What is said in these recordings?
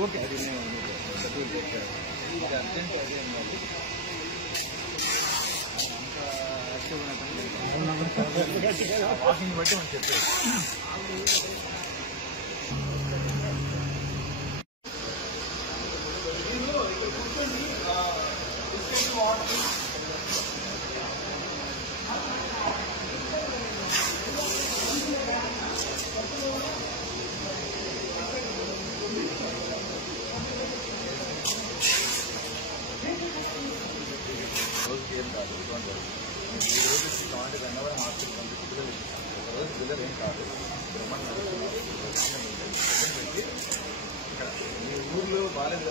Okay అది urgent అది అన్నది వాకింగ్ బట్టి మనం చెప్పేది ఏం కాదు ఈ రోజు కావాలంటే వెన్నవరం హాస్పిటల్ పంపించి ఒక రోజు పిల్లలు ఏం కాదు పెట్టి ఇక్కడ మీ ఊర్లో బాగాలేదు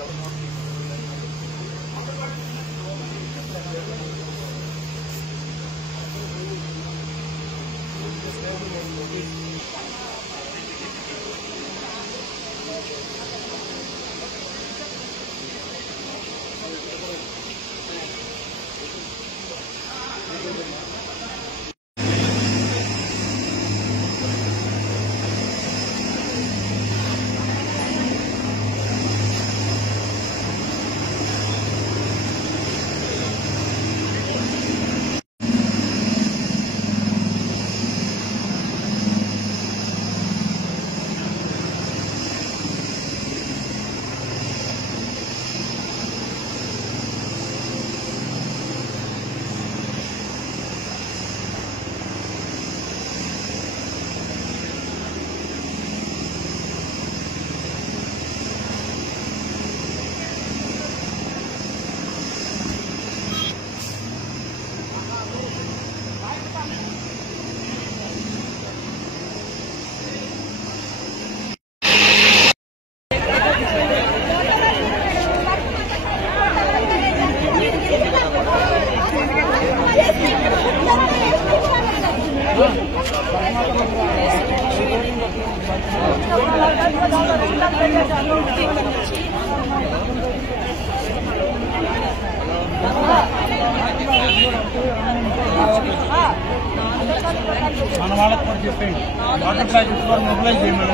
మన వాళ్ళకి కూడా చెప్పండి వాటర్ ప్యాకెట్స్ కూడా మొబైల్ చేయమని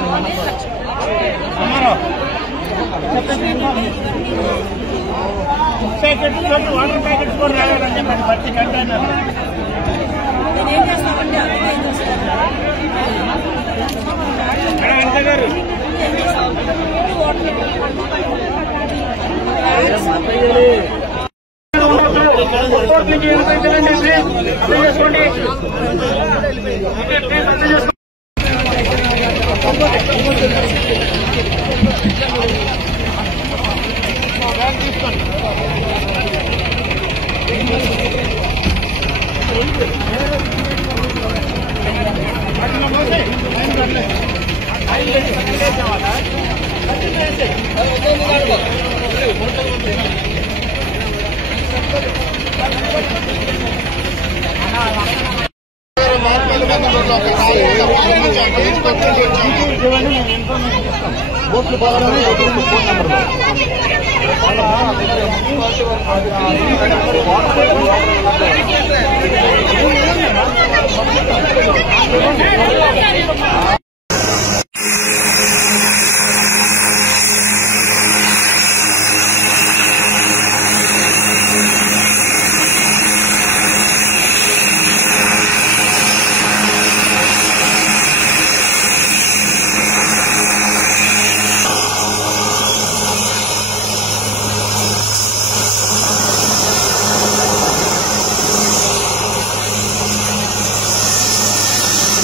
ప్యాకెట్స్ వాటర్ ప్యాకెట్స్ కూడా రావాలని చెప్పండి ప్రతి కంటైనర్ ఎంత గారు బోట్లు బాగానే ఫోన్ నెంబర్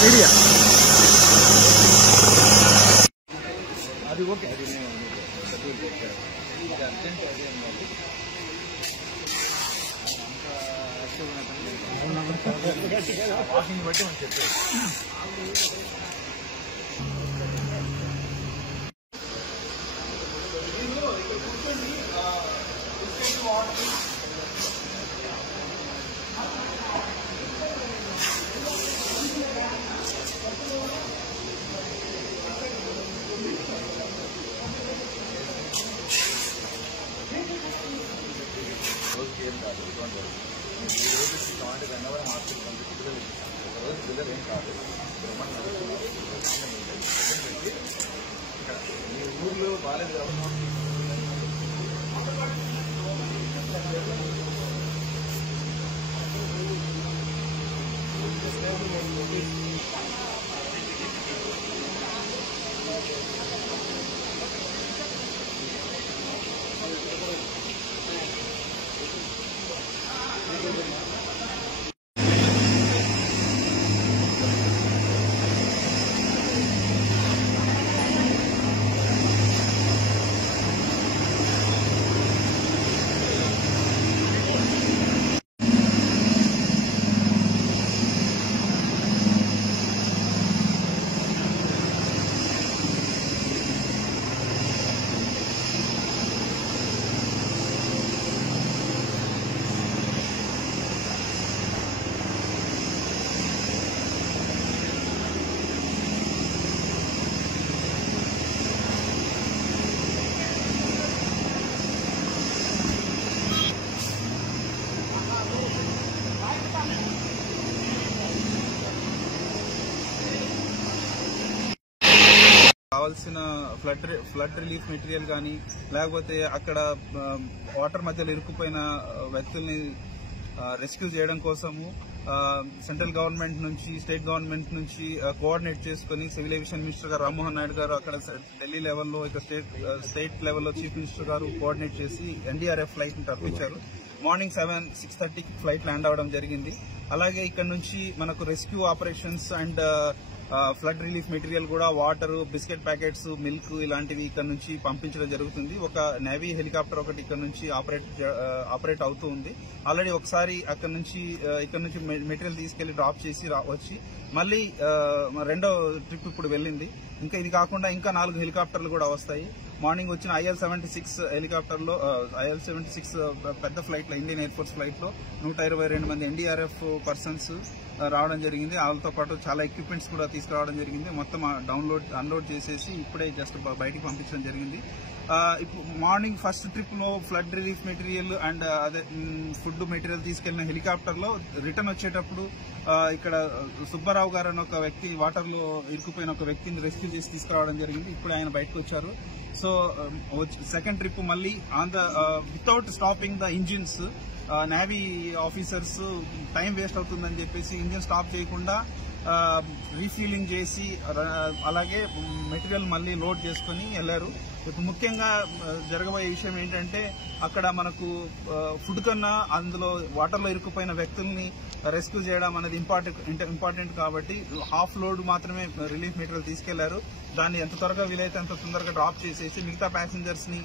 మీడియా అది ఓకే అది అర్జెంట్ అది అన్నది వాకింగ్ బట్టి మనం చెప్పేది ఏం కాదు ఈ రోజు కావాలంటే వెన్నవరం హాస్పిటల్ పంపించి ఒక రోజు పిల్లలు ఏం కాదు పెట్టి ఇక్కడ మీ ఊర్లో బాగాలేదు కావాల్సిన ఫ్లడ్ రిలీఫ్ మెటీరియల్ కానీ లేకపోతే అక్కడ వాటర్ మధ్యలో ఇరుక్కుపోయిన వ్యక్తుల్ని రెస్క్యూ చేయడం కోసము సెంట్రల్ గవర్నమెంట్ నుంచి స్టేట్ గవర్నమెంట్ నుంచి కోఆర్డినేట్ చేసుకుని సివిల్ ఏవియేషన్ మినిస్టర్ గారు రామ్మోహన్ నాయుడు గారు అక్కడ ఢిల్లీ లెవెల్లో ఇక స్టేట్ లెవెల్లో చీఫ్ మినిస్టర్ గారు కోఆర్డినేట్ చేసి ఎన్డీఆర్ఎఫ్ ఫ్లైట్ ని తప్పించారు. మార్నింగ్ 6:30కి ఫ్లైట్ ల్యాండ్ అవడం జరిగింది. అలాగే ఇక్కడ నుంచి మనకు rescue operations and flood relief material కూడా వాటర్, బిస్కెట్ ప్యాకెట్స్, మిల్క్ ఇలాంటివి ఇక్కడ నుంచి పంపించడం జరుగుతుంది. ఒక నేవీ హెలికాప్టర్ ఒకటి ఇక్కడ నుంచి ఆపరేట్ అవుతూ ఉంది. ఆల్రెడీ ఒకసారి ఇక్కడ నుంచి మెటీరియల్ తీసుకెళ్లి డ్రాప్ చేసి వచ్చి మళ్ళీ రెండో ట్రిప్ ఇప్పుడు వెళ్ళింది. ఇంకా ఇది కాకుండా ఇంకా 4 హెలికాప్టర్లు కూడా వస్తాయి. మార్నింగ్ వచ్చిన IL-76 హెలికాప్టర్లో IL-76 పెద్ద ఫ్లైట్ లో ఇండియన్ ఎయిర్ ఫోర్స్ ఫ్లైట్ లో 122 మంది ఎన్డీఆర్ఎఫ్ పర్సన్స్ రావడం జరిగింది. వాళ్ళతో పాటు చాలా ఎక్విప్మెంట్స్ కూడా తీసుకురావడం జరిగింది. మొత్తం అన్లోడ్ చేసేసి ఇప్పుడే జస్ట్ బయటికి పంపించడం జరిగింది. ఇప్పుడు మార్నింగ్ ఫస్ట్ ట్రిప్ లో ఫ్లడ్ రిలీఫ్ మెటీరియల్ అండ్ అదే ఫుడ్ మెటీరియల్ తీసుకెళ్లిన హెలికాప్టర్ లో రిటర్న్ వచ్చేటప్పుడు ఇక్కడ సుబ్బారావు గారు అని ఒక వ్యక్తి వాటర్ లో ఇరుక్కుపోయిన ఒక వ్యక్తిని రెస్క్యూ చేసి తీసుకురావడం జరిగింది. ఇప్పుడు ఆయన బయటకు వచ్చారు. సో సెకండ్ ట్రిప్ మళ్ళీ without stopping the engines, navy officers time waste అవుతుందని చెప్పేసి ఇంజిన్ స్టాప్ చేయకుండా రీఫిల్లింగ్ చేసి అలాగే మెటీరియల్ మళ్ళీ లోడ్ చేసుకుని వెళ్లారు. ముఖ్యంగా జరగబోయే విషయం ఏంటంటే అక్కడ మనకు ఫుడ్ కన్నా అందులో వాటర్ లో ఇరుక్కుపోయిన వ్యక్తుల్ని రెస్క్యూ చేయడం అనేది ఇంపార్టెంట్ కాబట్టి హాఫ్ లోడ్ మాత్రమే రిలీఫ్ మెటీరియల్ తీసుకెళ్లారు. దాన్ని ఎంత త్వరగా వీలైతే అంత తొందరగా డ్రాప్ చేసేసి మిగతా ప్యాసింజర్స్ ని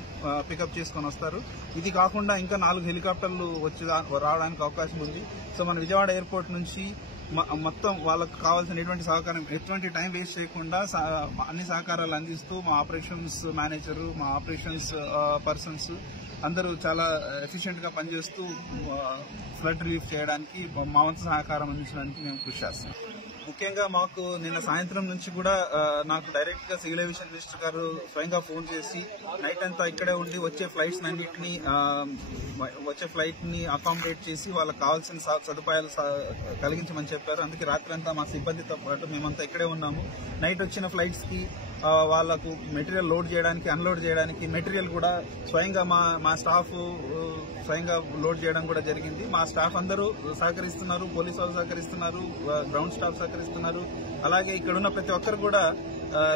పికప్ చేసుకుని వస్తారు. ఇది కాకుండా ఇంకా 4 హెలికాప్టర్లు రావడానికి అవకాశం ఉంది. సో మన విజయవాడ ఎయిర్పోర్ట్ నుంచి మొత్తం వాళ్ళకు కావాల్సిన ఎటువంటి టైం వేస్ట్ చేయకుండా అన్ని సహకారాలు అందిస్తూ మా ఆపరేషన్స్ మేనేజర్, మా ఆపరేషన్స్ పర్సన్స్ అందరూ చాలా ఎఫిషియెంట్ గా పనిచేస్తూ ఫ్లడ్ రిలీఫ్ చేయడానికి మా వంతు సహకారం అందించడానికి మేము కృషి చేస్తున్నాం. ముఖ్యంగా మాకు నిన్న సాయంత్రం నుంచి కూడా నాకు డైరెక్ట్ గా సివిల్ ఏవియేషన్ మినిస్టర్ గారు స్వయంగా ఫోన్ చేసి నైట్ అంతా ఇక్కడే ఉండి వచ్చే ఫ్లైట్ ని అకామిడేట్ చేసి వాళ్ళకి కావాల్సిన సదుపాయాలు కలిగించమని చెప్పారు. అందుకే రాత్రి అంతా మా సిబ్బందితో పాటు మేమంతా ఇక్కడే ఉన్నాము. నైట్ వచ్చిన ఫ్లైట్స్ కి వాళ్లకు మెటీరియల్ లోడ్ చేయడానికి, అన్లోడ్ చేయడానికి మెటీరియల్ కూడా స్వయంగా మా స్టాఫ్ స్వయంగా లోడ్ చేయడం కూడా జరిగింది. మా స్టాఫ్ అందరూ సహకరిస్తున్నారు, పోలీసు వాళ్ళు సహకరిస్తున్నారు, గ్రౌండ్ స్టాఫ్ సహకరిస్తున్నారు. అలాగే ఇక్కడ ఉన్న ప్రతి ఒక్కరు కూడా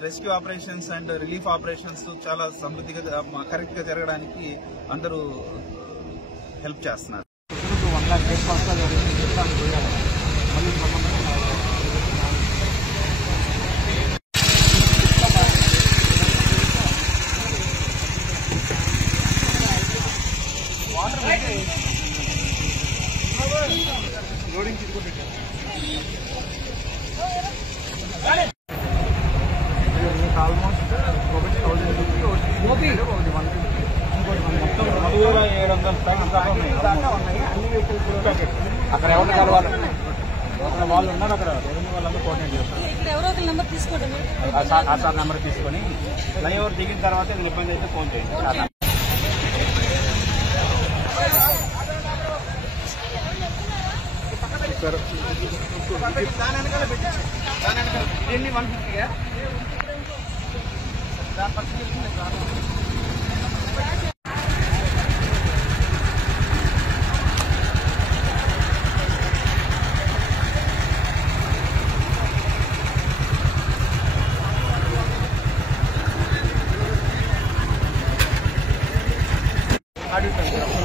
rescue operations and relief operations చాలా సమృద్ధిగా కరెక్ట్ గా జరగడానికి అందరూ హెల్ప్ చేస్తున్నారు. ఆల్మోస్ట్ 700 అక్కడ ఎవరు కలవాలి, వాళ్ళు ఉన్నారు అక్కడ వాళ్ళందరూ కోఆర్డినేట్ చేస్తారు. ఆ సార్ నెంబర్ తీసుకొని ఫ్లైఓవర్ దిగిన తర్వాత ఏదైనా ఇబ్బంది అయితే ఫోన్ చేయండి. దీన్ని 150గా దాని పరిస్థితి అడుగుతాను.